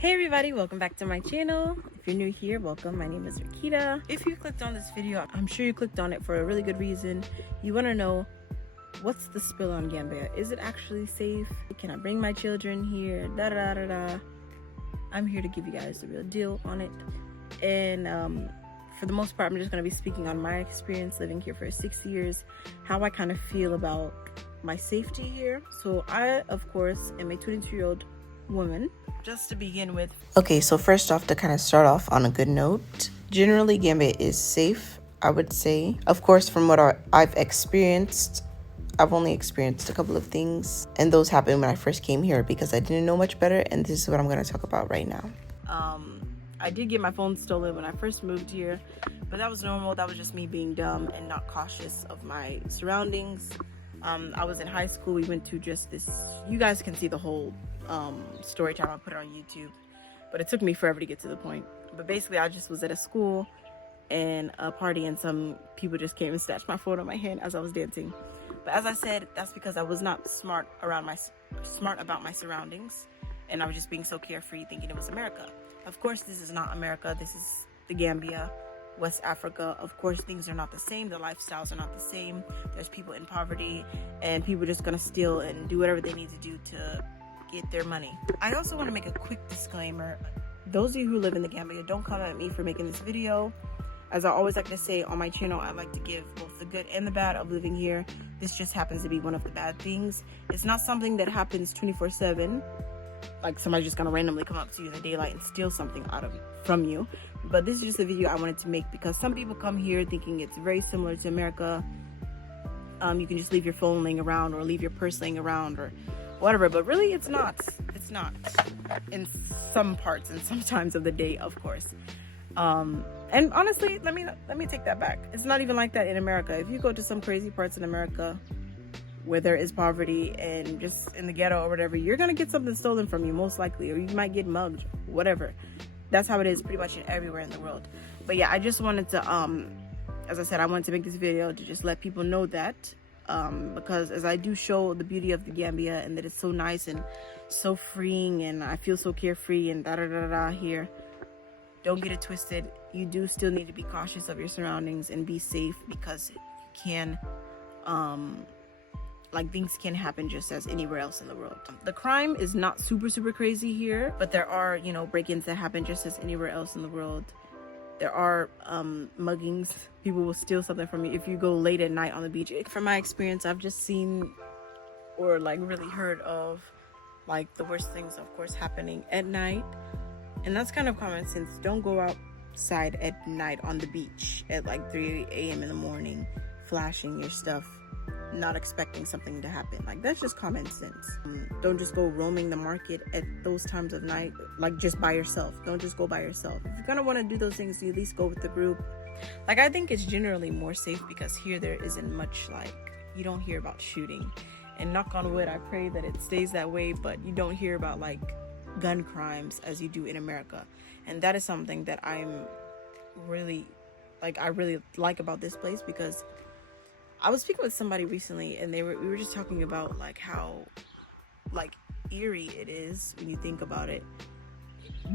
Hey everybody, welcome back to my channel. If you're new here, welcome. My name is Rakita. If you clicked on this video, I'm sure you clicked on it for a really good reason. You want to know, what's the spill on Gambia? Is it actually safe? Can I bring my children here? Da da da da. I'm here to give you guys the real deal on it. And for the most part, I'm just going to be speaking on my experience living here for 6 years, how I kind of feel about my safety here. So I, of course, am a 22-year-old woman. Just to begin with, okay, so first off, to kind of start off on a good note, generally Gambia is safe, I would say. Of course, from what I've experienced, I've only experienced a couple of things, and those happened when I first came here because I didn't know much better, and this is what I'm going to talk about right now. I did get my phone stolen when I first moved here, but that was normal. That was just me being dumb and not cautious of my surroundings. I was in high school. We went to just this, you guys can see the whole story time. I put it on YouTube, but it took me forever to get to the point. But basically, I just was at a school and a party, and some people just came and snatched my phone on my hand as I was dancing. But as I said, that's because I was not smart about my surroundings, and I was just being so carefree, thinking it was America. Of course, this is not America. This is the Gambia, West Africa. Of course, things are not the same. The lifestyles are not the same. There's people in poverty, and people are just gonna steal and do whatever they need to do to get their money. I also want to make a quick disclaimer. Those of you who live in the Gambia, don't come at me for making this video. As I always like to say on my channel, I like to give both the good and the bad of living here. This just happens to be one of the bad things. It's not something that happens 24/7. Like somebody's just gonna randomly come up to you in the daylight and steal something from you. But this is just a video I wanted to make because some people come here thinking it's very similar to America. You can just leave your phone laying around or leave your purse laying around or whatever, but really it's not. It's not in some parts and sometimes of the day, of course. And honestly, let me take that back. It's not even like that in America. If you go to some crazy parts in America where there is poverty and just in the ghetto or whatever, you're gonna get something stolen from you most likely, or you might get mugged, whatever. That's how it is pretty much everywhere in the world. But yeah, I just wanted to as I said, I wanted to make this video to just let people know that because as I do show the beauty of the Gambia and that it's so nice and so freeing and I feel so carefree and da da da da here, don't get it twisted. You do still need to be cautious of your surroundings and be safe because it can like things can happen just as anywhere else in the world. The crime is not super crazy here, but there are, you know, break-ins that happen just as anywhere else in the world. There are muggings. People will steal something from you if you go late at night on the beach. From my experience, I've just seen or like really heard of like the worst things, of course, happening at night. And that's kind of common sense. Don't go outside at night on the beach at like 3 a.m. in the morning flashing your stuff, not expecting something to happen. Like that's just common sense. Don't just go roaming the market at those times of night, like just by yourself. Don't just go by yourself. If you're gonna want to do those things, you at least go with the group. Like I think it's generally more safe because here there isn't much, like you don't hear about shooting, and knock on wood, I pray that it stays that way, but you don't hear about like gun crimes as you do in America. And that is something that I'm really I really like about this place, because I was speaking with somebody recently and we were just talking about like how like eerie it is when you think about it.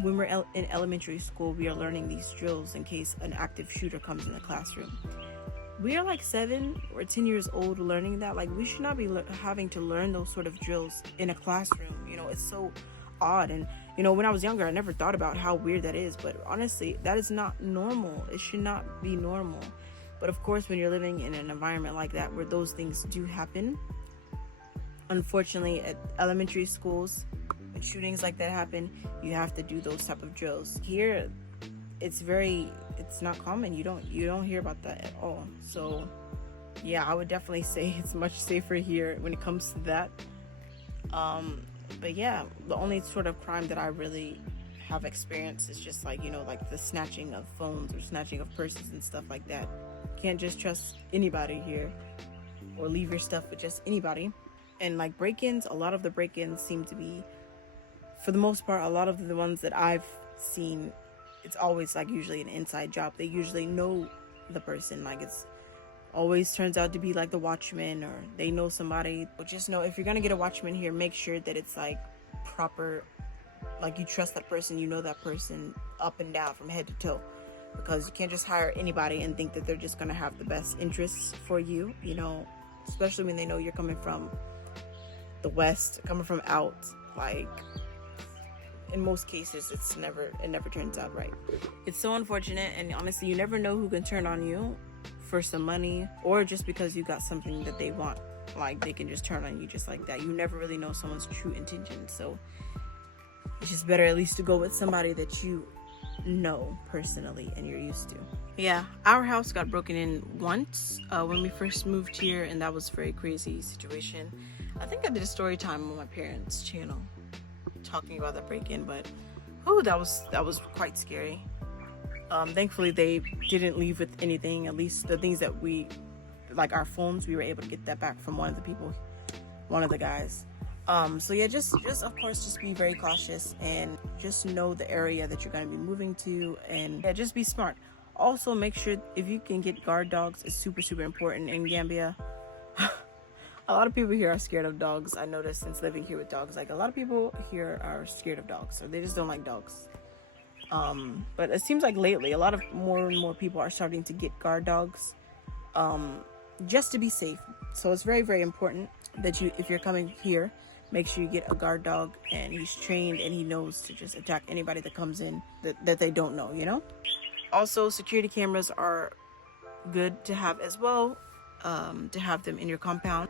When we're in elementary school, we are learning these drills in case an active shooter comes in the classroom. We are like 7 or 10 years old learning that. Like we should not be having to learn those sort of drills in a classroom. You know, it's so odd. And you know, when I was younger, I never thought about how weird that is, but honestly, that is not normal. It should not be normal. But of course, when you're living in an environment like that where those things do happen, unfortunately at elementary schools, when shootings like that happen, you have to do those type of drills. Here it's not common. You don't hear about that at all. So yeah, I would definitely say it's much safer here when it comes to that. But yeah, the only sort of crime that I really have experienced is just like, you know, like the snatching of phones or snatching of purses and stuff like that. Can't just trust anybody here or leave your stuff with just anybody. And like break-ins, a lot of the break-ins seem to be, for the most part, a lot of the ones that I've seen, it's always like usually an inside job. They usually know the person. Like it's always turns out to be like the watchman, or they know somebody. But just know, if you're gonna get a watchman here, make sure that it's like proper like you trust that person, you know that person up and down from head to toe, because you can't just hire anybody and think that they're just going to have the best interests for you, you know, especially when they know you're coming from the West, coming from out. Like, in most cases, it never turns out right. It's so unfortunate, and honestly, you never know who can turn on you for some money, or just because you got something that they want. Like, they can just turn on you just like that. You never really know someone's true intentions, so it's just better at least to go with somebody that you know personally and you're used to. Yeah, our house got broken in once when we first moved here, and that was a very crazy situation. I think I did a story time on my parents' channel talking about that break-in, but that was quite scary. Thankfully they didn't leave with anything. At least the things that we, like our phones, we were able to get that back from one of the guys. So yeah, just of course, just be very cautious and just know the area that you're going to be moving to, and yeah, just be smart. Also, make sure if you can get guard dogs. It's super important in Gambia. A lot of people here are scared of dogs. I noticed since living here with dogs, like a lot of people here are scared of dogs, or they just don't like dogs. But it seems like lately a lot of more and more people are starting to get guard dogs, just to be safe. So it's very important that if you're coming here, make sure you get a guard dog, and he's trained and he knows to just attack anybody that comes in that they don't know, you know. Also, security cameras are good to have as well, to have them in your compound.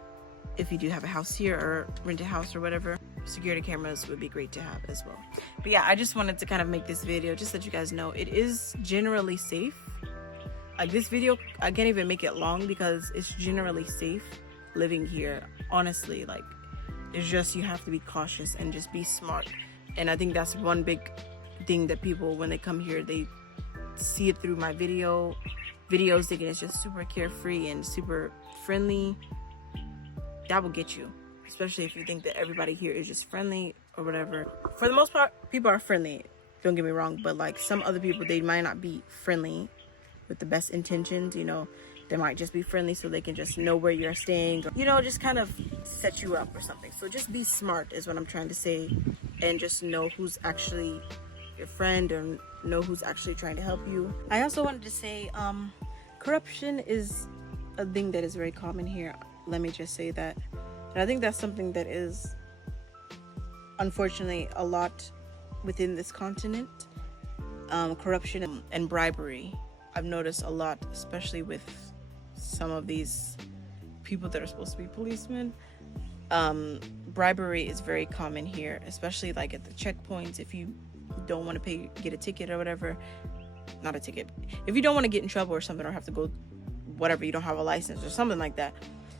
If you do have a house here or rent a house or whatever, security cameras would be great to have as well. But yeah, I just wanted to kind of make this video just so that you guys know it is generally safe. Like, this video, I can't even make it long because it's generally safe living here. Honestly, like, it's just you have to be cautious and just be smart. And I think that's one big thing that people, when they come here, they see it through my videos, thinking it's just super carefree and super friendly. That will get you, especially if you think that everybody here is just friendly or whatever. For the most part, people are friendly, don't get me wrong, but like some other people, they might not be friendly with the best intentions, you know. They might just be friendly so they can just know where you're staying, or, you know, just kind of set you up or something. So just be smart is what I'm trying to say, and just know who's actually your friend, or know who's actually trying to help you. I also wanted to say, corruption is a thing that is very common here. Let me just say that. And I think that's something that is unfortunately a lot within this continent. Corruption and bribery, I've noticed a lot, especially with some of these people that are supposed to be policemen. Bribery is very common here, especially like at the checkpoints. If you don't want to get a ticket or whatever, not a ticket, if you don't want to get in trouble or something, or have to go whatever, you don't have a license or something like that,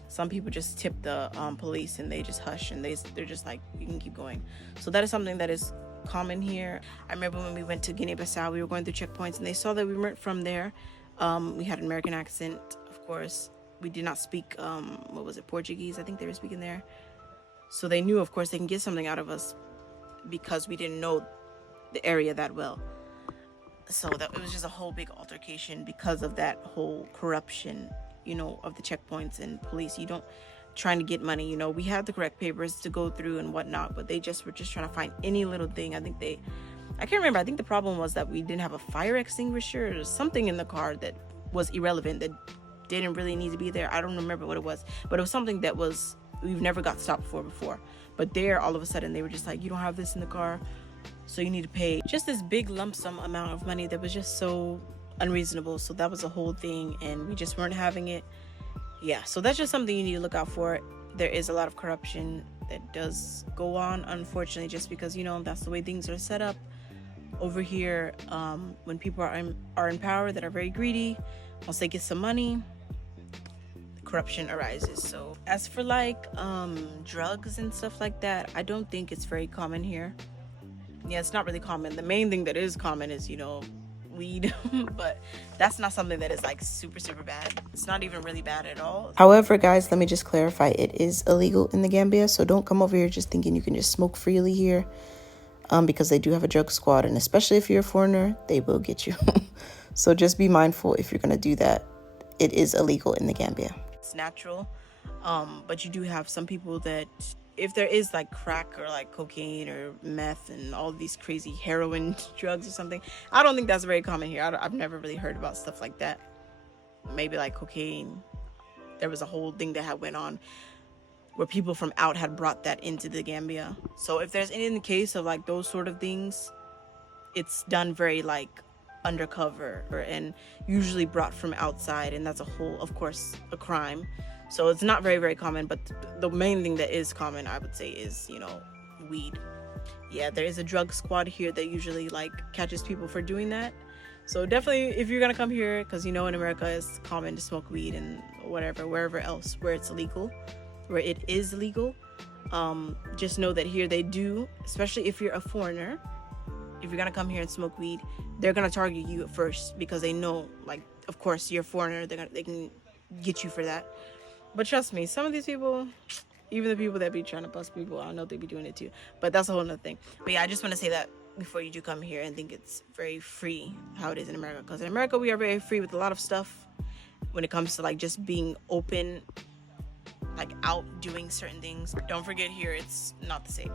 some people just tip the police, and they just hush, and they're just like, you can keep going. So that is something that is common here. I remember when we went to Guinea-Bissau, we were going through checkpoints, and they saw that we weren't from there. We had an American accent, of course. We did not speak Portuguese, I think they were speaking there. So they knew, of course, they can get something out of us because we didn't know the area that well. So that it was just a whole big altercation because of that whole corruption, you know, of the checkpoints and police. You don't trying to get money, you know. We had the correct papers to go through and whatnot, but they just were just trying to find any little thing. I can't remember. I think the problem was that we didn't have a fire extinguisher or something in the car that was irrelevant, that didn't really need to be there. I don't remember what it was, but it was something that we've never got stopped for before. But there, all of a sudden, they were just like, you don't have this in the car, so you need to pay just this big lump sum amount of money that was just so unreasonable. So that was a whole thing, and we just weren't having it. Yeah, so that's just something you need to look out for. There is a lot of corruption that does go on, unfortunately, just because, you know, that's the way things are set up over here. When people are in power that are very greedy, once they get some money, corruption arises. So as for like drugs and stuff like that, I don't think it's very common here. Yeah, it's not really common. The main thing that is common is, you know, weed, but that's not something that is like super bad. It's not even really bad at all. However, guys, let me just clarify, it is illegal in the Gambia, so don't come over here just thinking you can just smoke freely here, because they do have a drug squad, and especially if you're a foreigner, they will get you. So just be mindful if you're going to do that. It is illegal in the Gambia. It's natural, but you do have some people that if there is like crack or like cocaine or meth and all these crazy heroin drugs or something, I don't think that's very common here. I've never really heard about stuff like that. Maybe like cocaine. There was a whole thing that had went on where people from out had brought that into the Gambia. So if there's any case of like those sort of things, it's done very like undercover and usually brought from outside, and that's a whole, of course, a crime. So it's not very, very common, but the main thing that is common, I would say, is, you know, weed. Yeah, there is a drug squad here that usually like catches people for doing that. So definitely, if you're gonna come here, because you know in America it's common to smoke weed and whatever, wherever else where it's illegal, where it is legal, just know that here they do, especially if you're a foreigner. If you're gonna come here and smoke weed, they're gonna target you at first because they know, like, of course you're a foreigner, they can get you for that. But trust me, some of these people, even the people that be trying to bust people, I know they be doing it too, but that's a whole nother thing. But yeah, I just want to say that before you do come here and think it's very free how it is in America, because in America we are very free with a lot of stuff when it comes to like just being open, like out doing certain things. Don't forget, here it's not the same.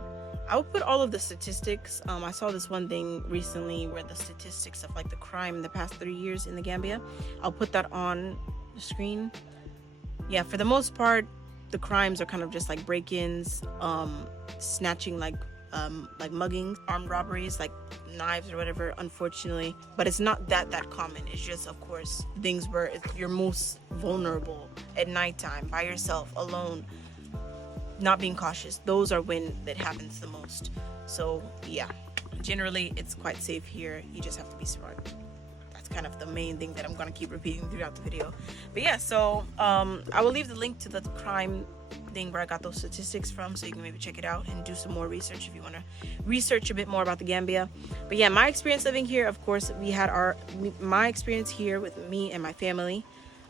I will put all of the statistics. I saw this one thing recently where the statistics of like the crime in the past 30 years in the Gambia. I'll put that on the screen. Yeah, for the most part, the crimes are kind of just like break-ins, snatching, like muggings, armed robberies, like knives or whatever, unfortunately. But it's not that common. It's just, of course, things where you're most vulnerable at nighttime, by yourself, alone, not being cautious. Those are when that happens the most. So yeah, generally it's quite safe here. You just have to be smart. That's kind of the main thing that I'm gonna keep repeating throughout the video. But yeah, so I will leave the link to the crime thing where I got those statistics from, so you can maybe check it out and do some more research if you want to research a bit more about the Gambia. But yeah, my experience living here, of course, we had my experience here with me and my family.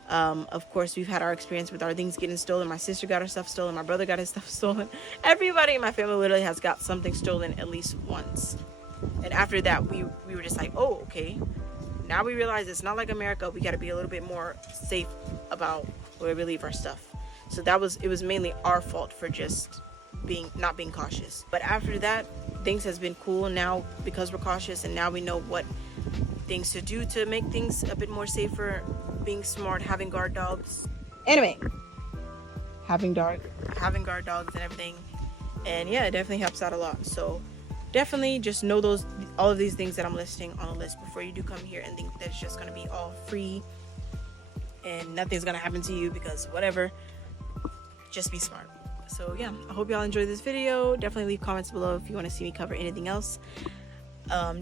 Of course, we've had our experience with our things getting stolen. My sister got her stuff stolen. My brother got his stuff stolen. Everybody in my family literally has got something stolen at least once. And after that, we were just like, oh, okay. Now we realize it's not like America. We got to be a little bit more safe about where we leave our stuff. So it was mainly our fault for just not being cautious. But after that, things has been cool now because we're cautious, and now we know what things to do to make things a bit more safer. Being smart, having guard dogs. Anyway, having guard dogs and everything. And yeah, it definitely helps out a lot. So definitely just know all of these things that I'm listing on a list before you do come here and think that it's just gonna be all free and nothing's gonna happen to you, because whatever, just be smart. So yeah, I hope y'all enjoyed this video. Definitely leave comments below if you want to see me cover anything else.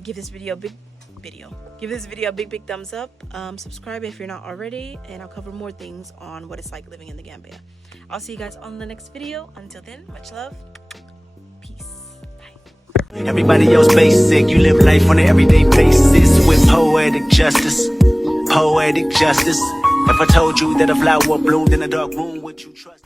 Give this video a big thumbs up. Subscribe if you're not already, and I'll cover more things on what it's like living in the Gambia. I'll see you guys on the next video. Until then, much love. Peace. Bye. Everybody else basic, you live life on an everyday basis with poetic justice. If I told you that a flower bloomed in a dark room, would you trust?